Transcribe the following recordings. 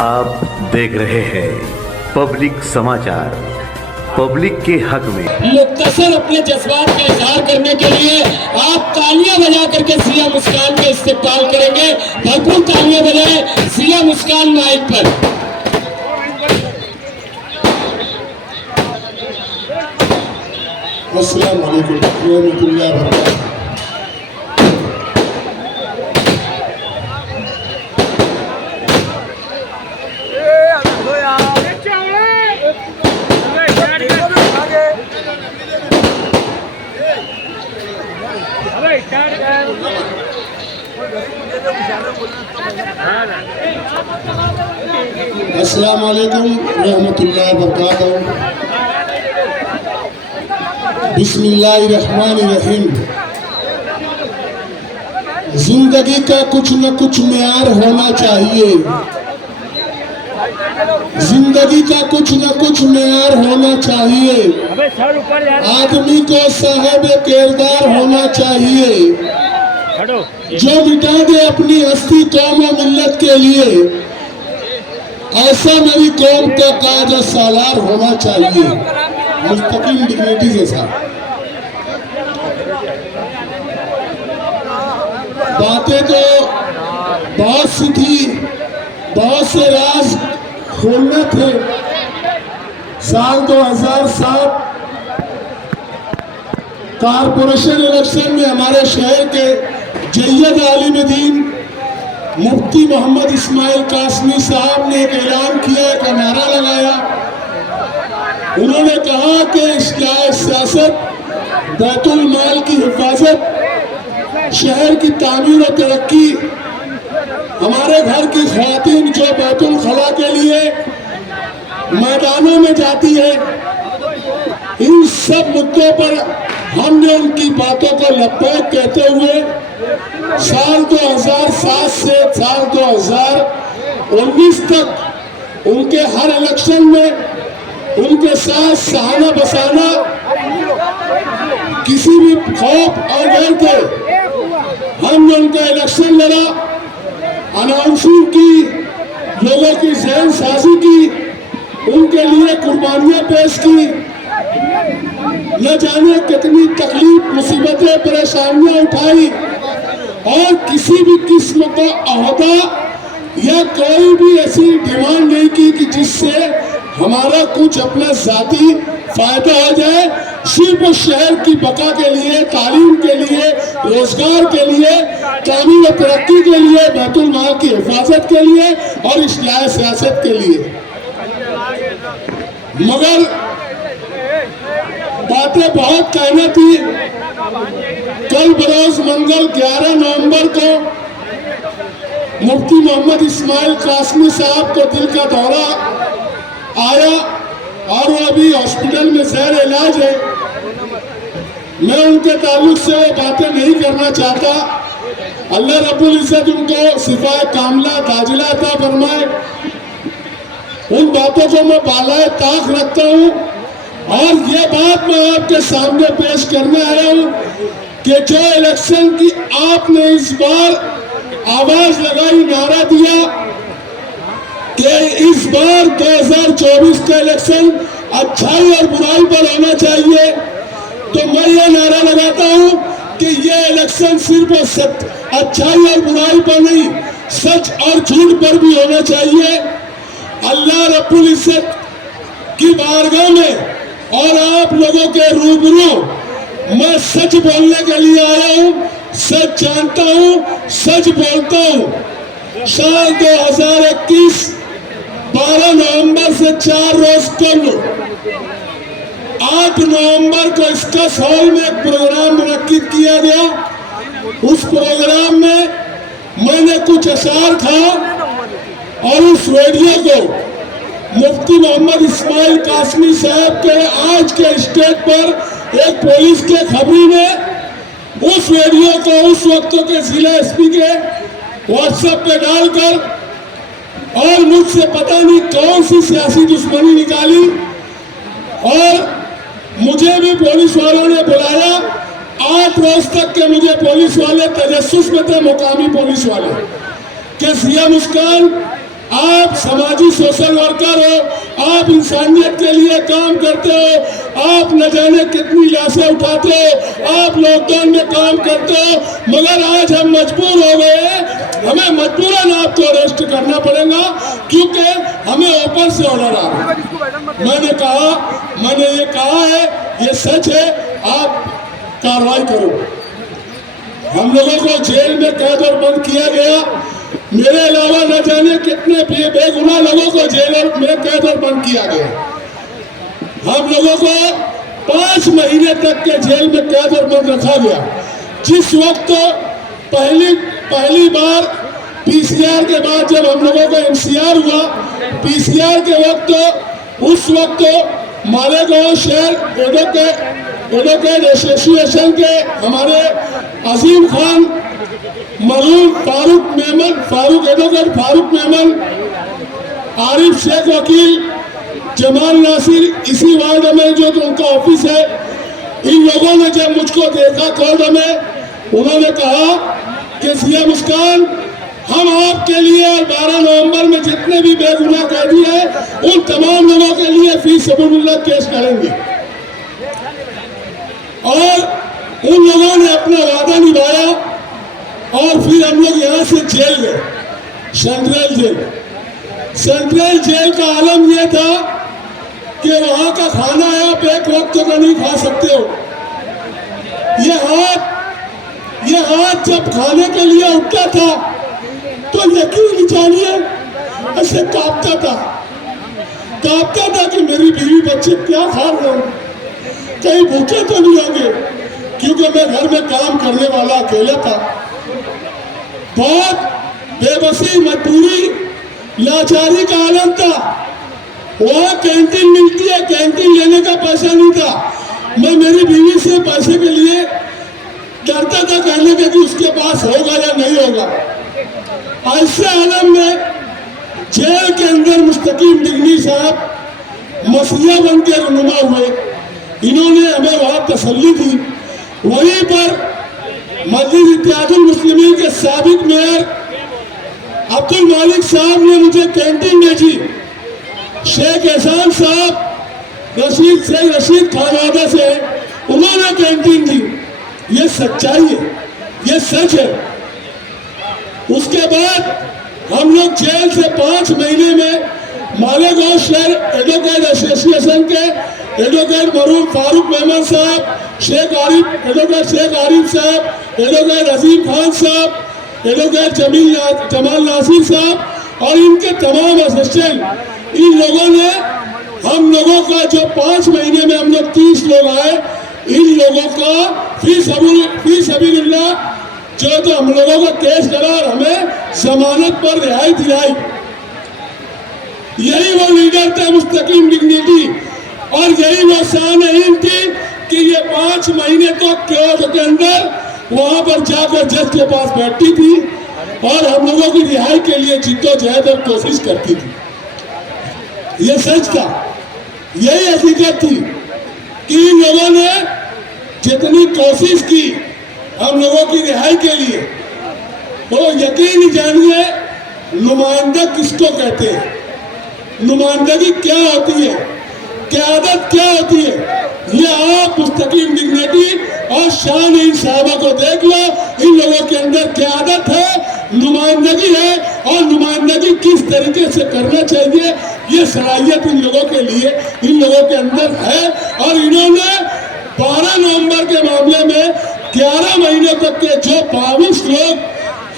आप देख रहे हैं पब्लिक समाचार, पब्लिक के हक में। मुख्तसर अपने जज्बात का इजहार करने के लिए आप तालियां बजा करके सिया मुस्कान का इस्तेमाल करेंगे। भरपूर तालियां बजाएं सिया मुस्कान माइक पर। अस्सलाम वालेकुम रहमतुल्लाहि व बरकातहू। अस्सलाम वालेकुम रहमतुल्लाहि व बरकातहू। बिस्मिल्लाहिर्रहमानिर्रहीम। जिंदगी का कुछ न कुछ मेयार होना चाहिए, जिंदगी का कुछ न कुछ मेयार होना चाहिए। आदमी को साहिब किरदार होना चाहिए, जो मिटा दे अपनी हस्ती कौम और मिल्लत के लिए। ऐसा मेरी कौम का काज और सालार होना चाहिए, मुस्तकिल डिग्निटी के साथ। बातें तो बहुत सी थी, बहुत से राज खोलने थे। साल 2007 कारपोरेशन इलेक्शन में हमारे शहर के जैयद आलिम दीन मुफ्ती मोहम्मद इस्माइल कासमी साहब ने एक ऐलान किया, एक नारा लगाया। उन्होंने कहा कि इस्लाह सियासत, बैतुल माल की हिफाजत, शहर की तामीर और तरक्की, हमारे घर की ख्वातीन जो बैतुल खला के लिए मैदानों में जाती है, इन सब मुद्दों पर हमने उनकी बातों को लब्बैक कहते हुए साल 2007 से साल 2019 तक उनके हर इलेक्शन में उनके साथ सहाना बसाना, किसी भी खौफ और डर के हमने उनका इलेक्शन लड़ा, अनाउंसिंग की, लोगों की जहन साजी की, उनके लिए कुर्बानियां पेश की। न जाने कितनी तकलीफ, मुसीबतें, परेशानियां उठाई और किसी भी किस्म का अहदा या कोई भी ऐसी डिमांड नहीं की कि जिससे हमारा कुछ अपना जाती फायदा हो जाए। सिर्फ शहर की बका के लिए, तालीम के लिए, रोजगार के लिए, तामीर और तरक्की के लिए, बैतुल माल की हिफाजत के लिए और इस्लाह सियासत के लिए। मगर बातें बहुत कहना थी। कल बरोज मंगल 11 नवंबर को मुफ्ती मोहम्मद इस्माइल कासमी साहब को दिल का दौरा आया और वो अभी हॉस्पिटल में ज़ेर इलाज है। मैं उनके ताल्लुक से बातें नहीं करना चाहता। अल्लाह रब्बुल इज्जत उनको सिफाए कामला दाजिला अता फरमाए। उन बातों को मैं बालाए ताक रखता हूँ और ये बात मैं आपके सामने पेश करने आया हूँ कि जो इलेक्शन की आपने इस बार आवाज लगाई, नारा दिया कि इस बार 2024 का इलेक्शन अच्छाई और बुराई पर होना चाहिए, तो मैं ये नारा लगाता हूँ कि ये इलेक्शन सिर्फ अच्छाई और बुराई पर नहीं, सच और झूठ पर भी होना चाहिए। अल्लाह रब्बुल इज्जत की बारगाह में और आप लोगों के रूबरू मैं सच बोलने के लिए आया हूँ। सच जानता हूँ, सच बोलता हूँ। साल 2021 12 नवंबर से 4 रोज कल 8 नवंबर को इसका हॉल में एक प्रोग्राम मुनक्किद किया गया। उस प्रोग्राम में मैंने कुछ अशार था और उस वीडियो को मुफ्ती मोहम्मद इस्माइल कासमी साहब के आज के स्टेज पर एक पुलिस के खबरी ने उस वीडियो को उस वक्त के जिला एसपी के व्हाट्सएप पे डालकर और मुझसे पता नहीं कौन सी सियासी दुश्मनी निकाली और मुझे भी पुलिस वालों ने बुलाया। 8 रोज तक के मुझे पुलिस वाले तजस्सुस में थे, मुकामी पुलिस वाले, कि सिया मुस्कान आप समाजी सोशल वर्कर हो, आप इंसानियत के लिए काम करते हो, आप न जाने कितनी लाशें उठाते हो, आप लॉकडाउन में काम करते हो, मगर आज हम मजबूर हो गए, हमें मजबूरन आपको अरेस्ट करना पड़ेगा क्योंकि हमें ऊपर से ऑर्डर आ रहा है। मैंने ये कहा है, ये सच है, आप कार्रवाई करो। हम लोगों को जेल में कैद और बंद किया गया, मेरे अलावा न जाने कितने बेगुनाह लोगों को जेल में कैद और बंद किया गया। हम लोगों को 5 महीने तक के जेल में कैद और बंद रखा गया। जिस वक्त पहली बार पीसीआर के बाद जब हम लोगों को एमसीआर हुआ, पीसीआर के वक्त उस वक्त मालेगांव शहर एडवोकेट एसोसिएशन के हमारे अजीम खान, मरूम एडवोकेट फारूक मेमन, आरिफ शेख वकील, जमाल नासिर, इसी वार्ड में जो तो उनका ऑफिस है, इन लोगों ने जब मुझको देखा कोर्ट में, उन्होंने कहा कि सीएम मुस्कान, हम आपके लिए 12 नवंबर में जितने भी बेगुनाह कैदी हैं उन तमाम लोगों के लिए फी सबीलिल्लाह केस करेंगे। और उन लोगों ने अपना वादा निभाया और फिर हम लोग यहाँ से जेल गए, सेंट्रल जेल का आलम यह था कि वहाँ का खाना आप एक वक्त का नहीं खा सकते हो। ये हाथ जब खाने के लिए उठता था तो यकीन जानिए ऐसे कांपता था कि मेरी बीवी बच्चे क्या खा रहे होंगे, कहीं भूखे तो नहीं होंगे, क्योंकि मैं घर में काम करने वाला अकेला था। बहुत बेबसी, मजबूरी, लाचारी का आलम था। वहाँ कैंटीन मिलती है, कैंटीन लेने का पैसा नहीं था। मैं मेरी बीवी से पैसे के लिए डरता था कहने का कि उसके पास होगा या नहीं होगा। ऐसे आलम में जेल के अंदर मुस्तकीम डिग्नी साहब मसीहा बन के रुनुमा हुए। इन्होंने हमें वहाँ तसल्ली दी। वहीं पर मस्जिद इत्तेहादुल मुस्लिमीन के साबिक मेयर अब्दुल मालिक साहब ने मुझे कैंटीन भेजी। शेख एहसान साहब रशीद खानवादा से उन्होंने कैंटीन दी। ये सच्चाई है, ये सच है। उसके बाद हम लोग जेल से 5 महीने में मालेगांव शहर एडवोकेट एसोसिएशन के एडवोकेट मरूम फारूक मेमन साहब, एडवोकेट शेख आरिफ साहब, एडवोकेट अजीम खान साहब, एडवोकेट जमाल नासिर साहब और इनके तमाम असिस्टेंट, इन लोगों ने हम लोगों का जो 5 महीने में हम लोग 30 लोग आए, इन लोगों का फी सबीलिल्लाह जो तो हम लोगों का केस करा और हमें जमानत पर रिहाई दिलाई। यही वो लीडर थे मुस्तकीम डिग्निटी, और यही वो शान थी कि ये 5 महीने तो कोर्ट के अंदर वहां पर जाकर जज के पास बैठती थी और हम लोगों की रिहाई के लिए जिद्दोजहद और कोशिश करती थी। ये सच था, यही हकीकत थी कि इन लोगों ने जितनी कोशिश की हम लोगों की रिहाई के लिए, तो यकीन जानिए नुमाइंदा किसको कहते हैं, नुमाइंदगी क्या होती है, क़यादत क्या होती है, ये आप मुस्तकीम डिग्निटी और शान इन साहबा को देख लो। इन लोगों के अंदर क़यादत है, नुमाइंदगी है, और नुमाइंदगी किस तरीके से करना चाहिए ये सलाहियत इन लोगों के लिए, इन लोगों के अंदर है। और इन्होंने 12 नवंबर के मामले में 11 महीने तक के जो 22 लोग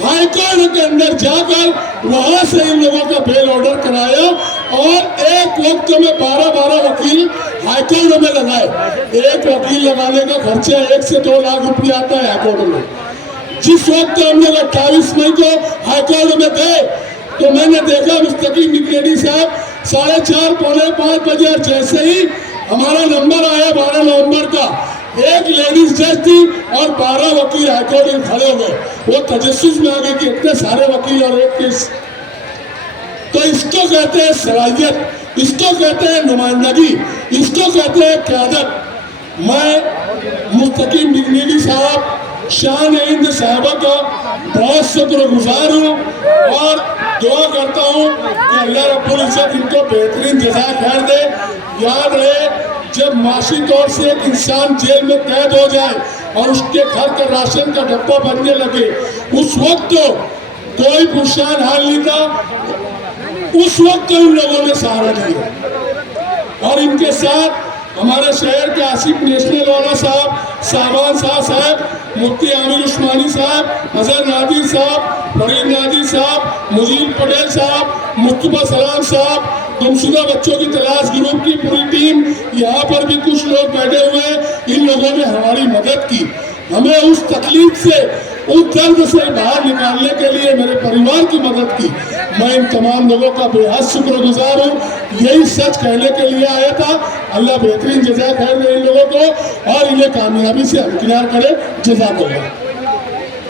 हाईकोर्ट के अंदर जाकर वहां से इन लोगों का बेल ऑर्डर कराया, और एक वक्त में 12 वकील हाईकोर्ट में लगाए। एक वकील लगाने का खर्चा 1 से 2 लाख रुपया आता है हाईकोर्ट में। जिस वक्त हम लोग 28 मई को हाईकोर्ट में गए तो मैंने देखा मुस्तकीम डिग्निटी साहब 4:30 पौने 5 बजे, और जैसे ही हमारा नंबर आया 12 नवंबर का, एक लेडीज जज थी और 12 वकील हाईकोर्ट में खड़े हो गए। वो तजस्सुस में आ गए कि इतने सारे वकील और एक केस। तो इसको कहते हैं सलाहियत, इसको कहते हैं नुमाइंदगी, इसको कहते हैं क़यादत। मैं मुस्तकीम डिग्निटी साहब, शान हिंद साहबा का बहुत शुक्रगुजार हूँ और दुआ करता हूँ कि अल्लाह रब्बुल इज्जत इनको बेहतरीन जज़ा खैर दे। याद रहे, जब माशी तौर से एक इंसान जेल में कैद हो जाए और उसके घर का राशन का डब्बा बनने लगे, उस वक्त तो कोई पुरसान हाल नहीं था, उस वक्त उन लोगों ने सहारा दिया। और इनके साथ हमारे शहर के आसिफ नेशनल वाला साहब, साहबान साहब, मुफ्ती आमिर उस्मानी साहब, अजहर नादिर साहब, फरीद नादिर साहब, मुजीब पटेल साहब, मुस्तफा सलाम साहब, गुमशुदा बच्चों की तलाश ग्रुप की पूरी टीम, यहाँ पर भी कुछ लोग बैठे हुए हैं। इन लोगों ने हमारी मदद की, हमें उस तकलीफ से, उस दर्द से बाहर निकालने के लिए मेरे परिवार की मदद की। मैं इन तमाम लोगों का बेहद शुक्रगुजार हूँ। यही सच कहने के लिए आया था। अल्लाह बेहतरीन जज़ा खैर दे इन लोगों को और इन्हें कामयाबी से हमकिनार करे। जज़ाकल्लाह।